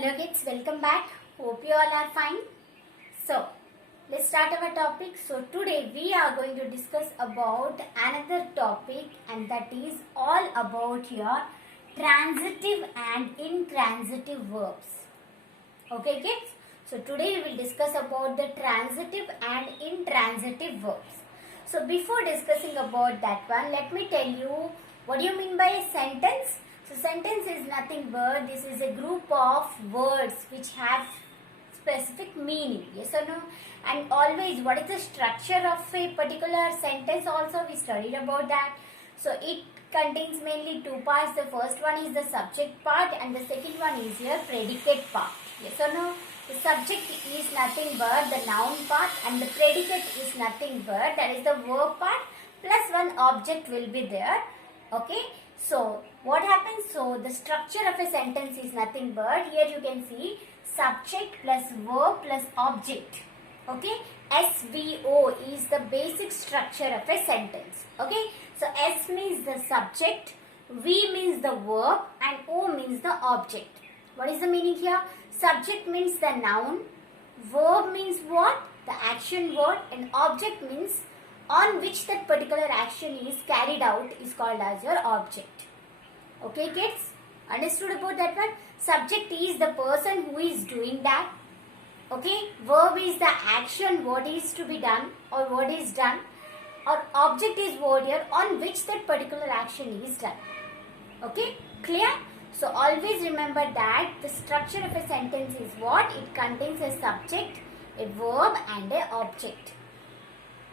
Hello kids, welcome back. Hope you all are fine. So, let's start our topic. So, today we are going to discuss about another topic, and that is all about your transitive and intransitive verbs. Okay kids? So, today we will discuss about the transitive and intransitive verbs. So, before discussing about that one, let me tell you what do you mean by a sentence? So, sentence is nothing but this is a group of words which have specific meaning. Yes or no? And always what is the structure of a particular sentence also we studied about that. So, it contains mainly two parts. The first one is the subject part and the second one is your predicate part. Yes or no? The subject is nothing but the noun part and the predicate is nothing but that is the verb part plus one object will be there. Okay. So, what happens? So, the structure of a sentence is nothing but here you can see subject plus verb plus object. Okay. SVO is the basic structure of a sentence. Okay. So, S means the subject, V means the verb and O means the object. What is the meaning here? Subject means the noun, verb means what? The action word, and object means on which that particular action is carried out is called as your object. Okay kids? Understood about that one? Subject is the person who is doing that. Okay? Verb is the action, what is to be done or what is done. Or object is word here on which that particular action is done. Okay? Clear? So always remember that the structure of a sentence is what? It contains a subject, a verb and a object.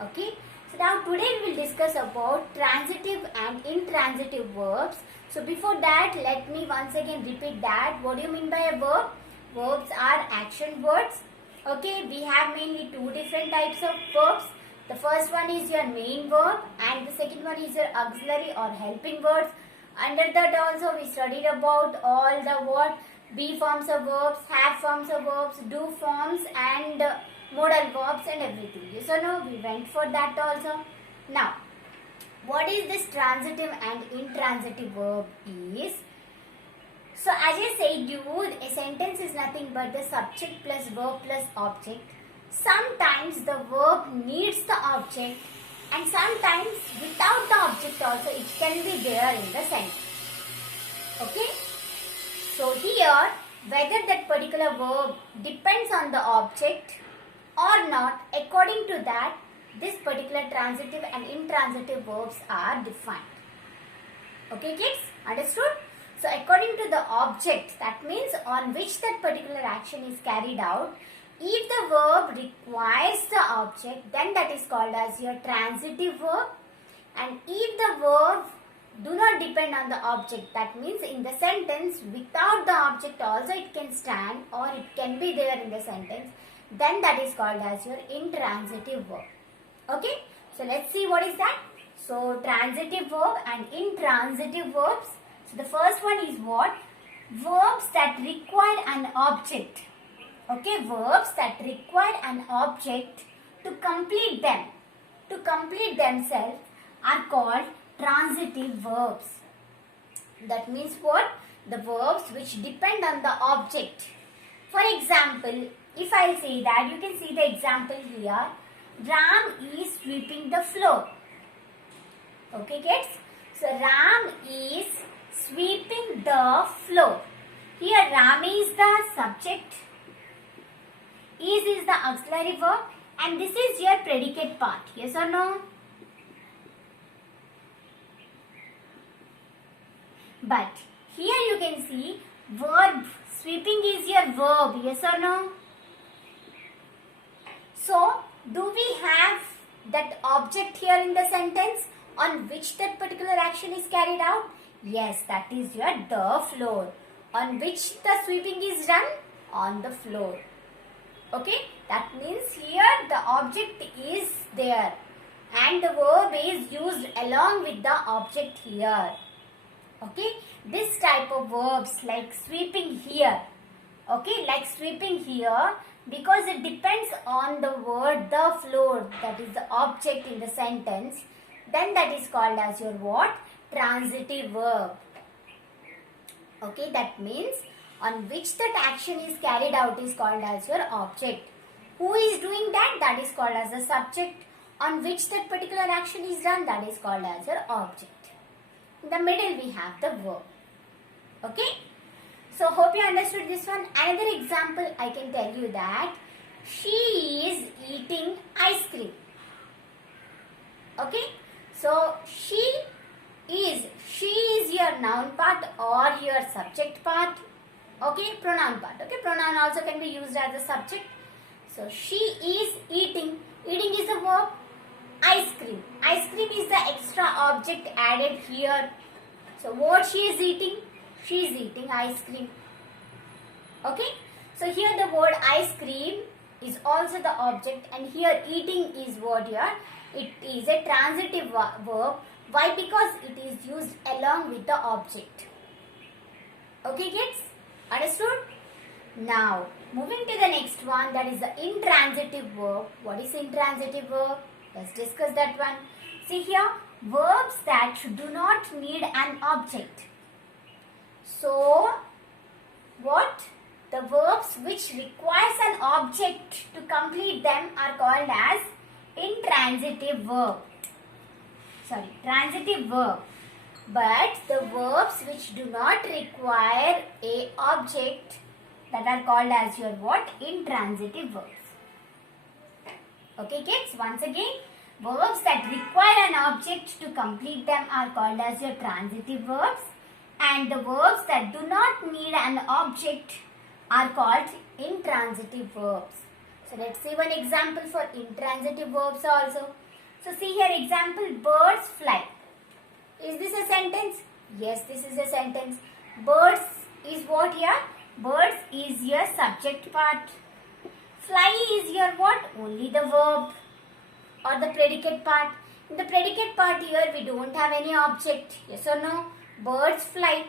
Okay? So now today we will discuss about transitive and intransitive verbs. So before that, let me once again repeat that. What do you mean by a verb? Verbs are action words. Okay, we have mainly two different types of verbs. The first one is your main verb and the second one is your auxiliary or helping words. Under that also we studied about all the what? Be forms of verbs, have forms of verbs, do forms and modal verbs and everything. Yes or no? We went for that also. Now, what is this transitive and intransitive verb is? So as I said you, a sentence is nothing but the subject plus verb plus object. Sometimes the verb needs the object and sometimes without the object also it can be there in the sentence. Okay? So here, whether that particular verb depends on the object or not, according to that, this particular transitive and intransitive verbs are defined. Okay kids? Understood? So according to the object, that means on which that particular action is carried out, if the verb requires the object, then that is called as your transitive verb. And if the verb do not depend on the object, that means in the sentence without the object also it can stand or it can be there in the sentence, then that is called as your intransitive verb. Okay, so let's see what is that. So transitive verb and intransitive verbs. So the first one is what? Verbs that require an object. Okay, verbs that require an object to complete them, to complete themselves are called transitive verbs. That means what? The verbs which depend on the object. For example, if I say that, you can see the example here. Ram is sweeping the floor. Okay kids? So Ram is sweeping the floor. Here Ram is the subject. Is the auxiliary verb and this is your predicate part. Yes or no? But here you can see verb sweeping is your verb. Yes or no? So, do we have that object here in the sentence on which that particular action is carried out? Yes, that is your the floor. On which the sweeping is done? On the floor. Okay, that means here the object is there and the verb is used along with the object here. Okay, this type of verbs like sweeping here. Okay, like sweeping here, because it depends on the word the floor, that is the object in the sentence, then that is called as your what? Transitive verb. Okay, that means on which that action is carried out is called as your object. Who is doing that? That is called as the subject. On which that particular action is done, that is called as your object. In the middle we have the verb. Okay? So hope you understood this one. Another example I can tell you that she is eating ice cream. Okay? So she is your noun part or your subject part. Okay? Pronoun part. Okay? Pronoun also can be used as a subject. So she is eating. Eating is the verb. Ice cream. Ice cream is the extra object added here. So what she is eating? She is eating ice cream. Okay? So here the word ice cream is also the object, and here eating is what here? It is a transitive verb. Why? Because it is used along with the object. Okay kids? Understood? Now moving to the next one, that is the intransitive verb. What is intransitive verb? Let's discuss that one. See here, verbs that do not need an object. So, what? The verbs which requires an object to complete them are called as intransitive verb. Sorry, transitive verb. But the verbs which do not require a object, that are called as your what? Intransitive verbs. Okay kids, once again, verbs that require an object to complete them are called as your transitive verbs, and the verbs that do not need an object are called intransitive verbs. So let's see one example for intransitive verbs also. So see here example, birds fly. Is this a sentence? Yes, this is a sentence. Birds is what here? Birds is your subject part. Fly is your what? Only the verb or the predicate part. In the predicate part here we don't have any object. Yes or no? Birds fly.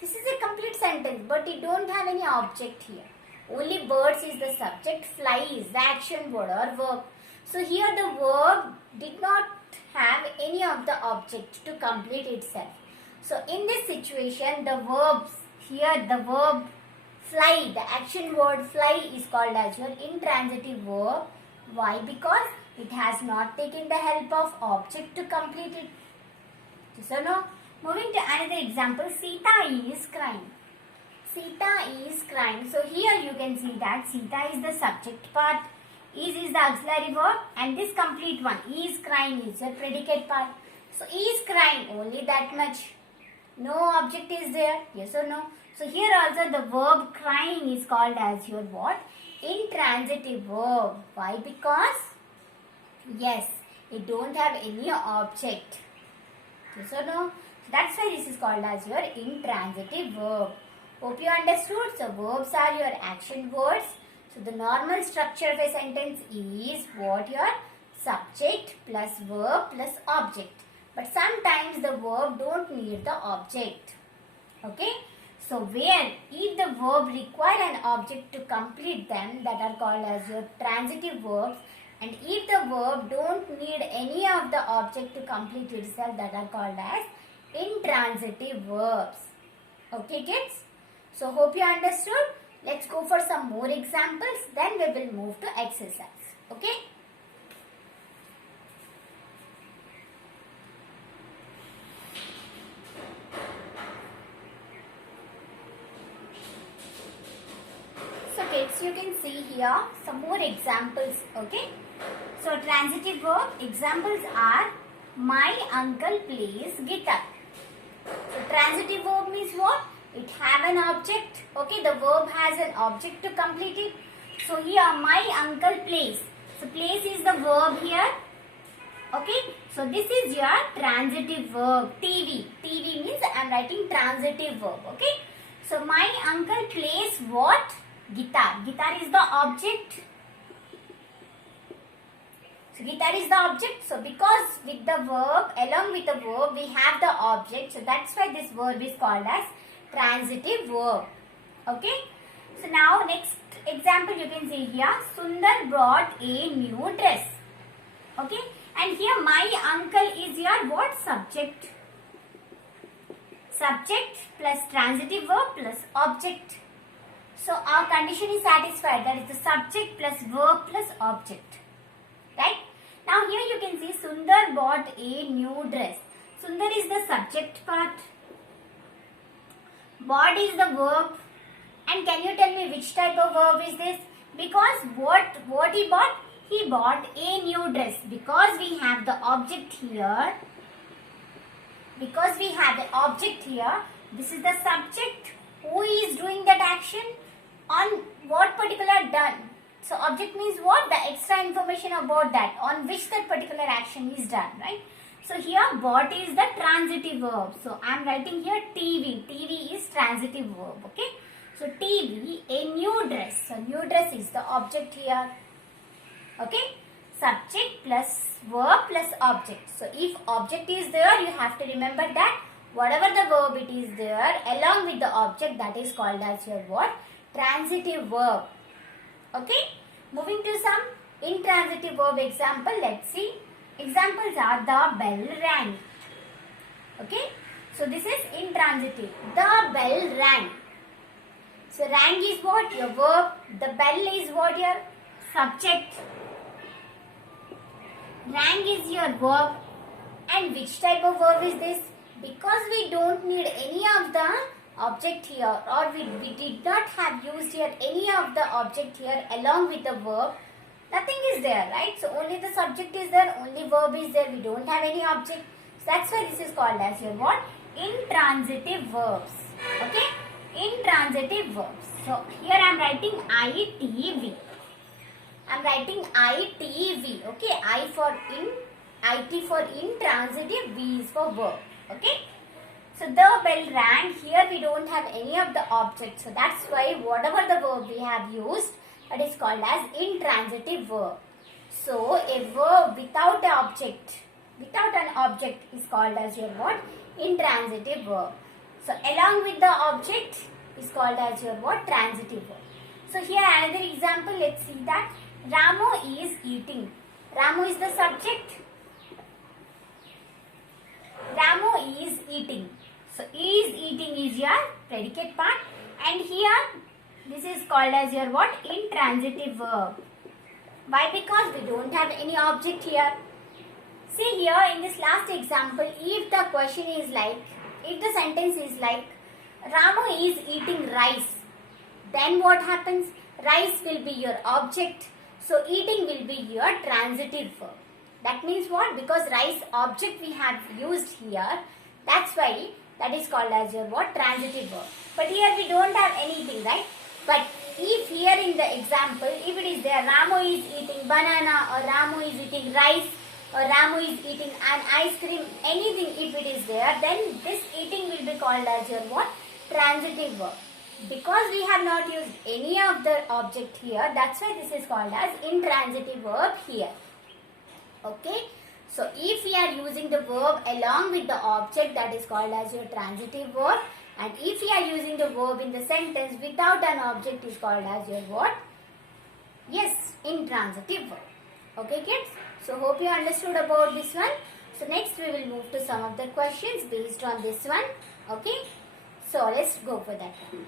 This is a complete sentence, but it don't have any object here. Only birds is the subject, fly is the action word or verb. So here the verb did not have any of the object to complete itself. So in this situation the verbs here, the verb fly, the action word fly is called as your intransitive verb. Why? Because it has not taken the help of object to complete it. So now, moving to another example, Sita is crying. Sita is crying. So here you can see that Sita is the subject part, is the auxiliary verb, and this complete one, is crying, is the predicate part. So is crying, only that much. No object is there, yes or no? So here also the verb crying is called as your what? Intransitive verb. Why? Because, yes, it don't have any object. Yes or no? That's why this is called as your intransitive verb. Hope you understood. So verbs are your action words. So the normal structure of a sentence is what? Your subject plus verb plus object. But sometimes the verb don't need the object. Okay? So where if the verb require an object to complete them, that are called as your transitive verbs, and if the verb don't need any of the object to complete itself, that are called as intransitive verbs. Okay kids? So hope you understood. Let's go for some more examples, then we will move to exercise. Okay? So kids, you can see here some more examples. Okay? So transitive verb examples are my uncle plays guitar. So transitive verb means what? It have an object. Okay, the verb has an object to complete it. So here my uncle plays. So plays is the verb here. Okay, so this is your transitive verb. TV. TV means I am writing transitive verb. Okay, so my uncle plays what? Guitar. Guitar is the object. So guitar is the object. So because with the verb, along with the verb, we have the object. So that's why this verb is called as transitive verb. Okay. So now next example you can see here. Sundar brought a new dress. Okay. And here my uncle is your what? Subject. subject plus transitive verb plus object. So our condition is satisfied, that is the subject plus verb plus object. Right? Now here you can see Sundar bought a new dress. Sundar is the subject part. Bought is the verb. And can you tell me which type of verb is this? Because what he bought? He bought a new dress. Because we have the object here. Because we have the object here. This is the subject. Who is doing that action? On what particular done? So object means what? The extra information about that. On which that particular action is done. Right? So here bought is the transitive verb. So I am writing here TV. TV is transitive verb. Okay. So TV, a new dress. So new dress is the object here. Okay. Subject plus verb plus object. So if object is there, you have to remember that whatever the verb it is there, along with the object, that is called as your what? Transitive verb. Okay. Moving to some intransitive verb example. Let's see. Examples are the bell rang. Okay. So this is intransitive. The bell rang. So rang is what? Your verb. The bell is what? Your subject. Rang is your verb. And which type of verb is this? Because we don't need any of the object here, or we did not have used here any of the object here along with the verb, nothing is there, right? So only the subject is there, only verb is there, we don't have any object. So that's why this is called as your what? Intransitive verbs. Okay? Intransitive verbs. So here I am writing ITV. I am writing ITV. Okay? I for in, IT for intransitive, V is for verb. Okay? So the bell rang. Here we don't have any of the objects. So that's why whatever the verb we have used, that is called as intransitive verb. So a verb without an object is called as your what? Intransitive verb. So along with the object is called as your what? Transitive verb. So here another example, let's see that. Ramu is eating. Ramu is the subject. Ramu is eating. So is eating is your predicate part, and here this is called as your what? Intransitive verb. Why? Because we don't have any object here. See here in this last example, if the question is like, if the sentence is like, Ramu is eating rice, then what happens? Rice will be your object. So eating will be your transitive verb. That means what? Because rice object we have used here. That's why that is called as your what? Transitive verb. But here we don't have anything, right? But if here in the example, if it is there, Ramu is eating banana, or Ramu is eating rice, or Ramu is eating an ice cream, anything if it is there, then this eating will be called as your what? Transitive verb. Because we have not used any of the object here, that's why this is called as intransitive verb here. Okay. So if we are using the verb along with the object, that is called as your transitive verb. And if we are using the verb in the sentence without an object, is called as your what? Yes, intransitive verb. Okay kids? So hope you understood about this one. So next we will move to some of the questions based on this one. Okay? So let's go for that one.